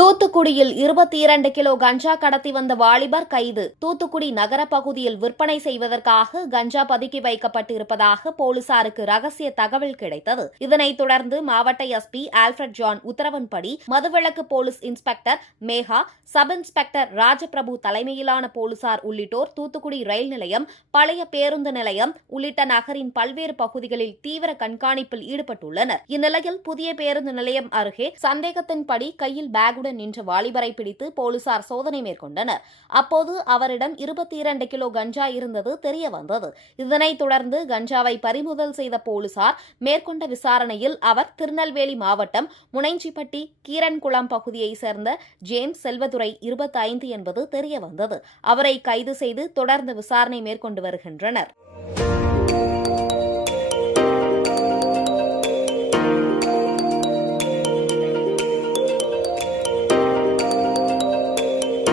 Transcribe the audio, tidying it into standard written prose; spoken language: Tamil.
தூத்துக்குடியில் 22 கிலோ கஞ்சா கடத்தி வந்த வாலிபர் கைது. தூத்துக்குடி நகர பகுதியில் விற்பனை செய்வதற்காக கஞ்சா பதுக்கி வைக்கப்பட்டிருப்பதாக போலீசாருக்கு ரகசிய தகவல் கிடைத்தது. இதனைத் தொடர்ந்து மாவட்ட எஸ்பி ஆல்ஃபிரட் ஜான் உத்தரவின்படி மதுவிலக்கு police inspector Megha, sub inspector Rajaprabhu தலைமையிலான போலீசார் உள்ளிட்டோர் தூத்துக்குடி ரயில் நிலையம், பழைய பேருந்து நிலையம் உள்ளிட்ட நகரின் பல்வேறு பகுதிகளில் தீவிர கண்காணிப்பில் ஈடுபட்டுள்ளனர். இந்நிலையில் புதிய பேருந்து நிலையம் அருகே சந்தேகத்தின்படி கையில் பேக் நின்ற வாலிபரை பிடித்து போலீசார் சோதனை மேற்கொண்டனர். அப்போது அவரிடம் 22 கிலோ கஞ்சா இருந்தது தெரியவந்தது. இதனைத் தொடர்ந்து கஞ்சாவை பறிமுதல் செய்த போலீசார் மேற்கொண்ட விசாரணையில் அவர் திருநெல்வேலி மாவட்டம் முனைஞ்சிப்பட்டி கீரன்குளம் பகுதியைச் சேர்ந்த ஜேம்ஸ் செல்வதுரை 25 என்பது தெரியவந்தது. அவரை கைது செய்து தொடர்ந்து விசாரணை மேற்கொண்டு வருகின்றனர்.